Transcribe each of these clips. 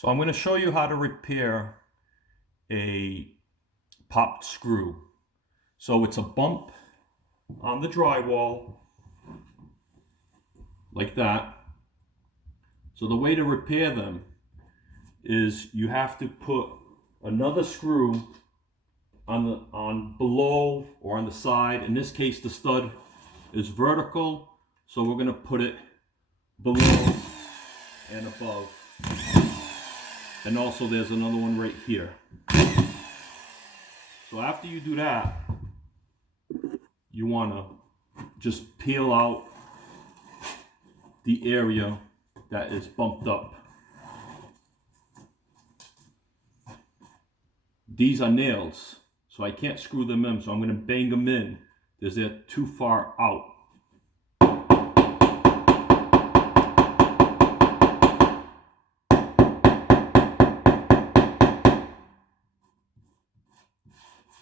So I'm going to show you how to repair a popped screw. So it's a bump on the drywall, like that. So the way to repair them is you have to put another screw on below or on the side. In this case, the stud is vertical, so we're going to put it below and above. And also there's another one right here. So after you do that, you want to just peel out the area that is bumped up. These are nails, so I can't screw them in, so I'm going to bang them in because they're too far out.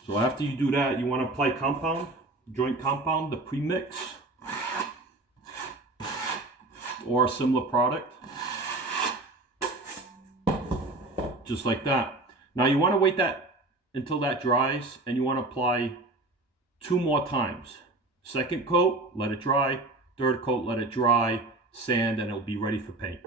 So after you do that, you want to apply compound, joint compound, the premix, or a similar product, just like that. Now you want to wait until that dries, and you want to apply 2 more times. Second coat, let it dry. Third coat, let it dry, sand, and it'll be ready for paint.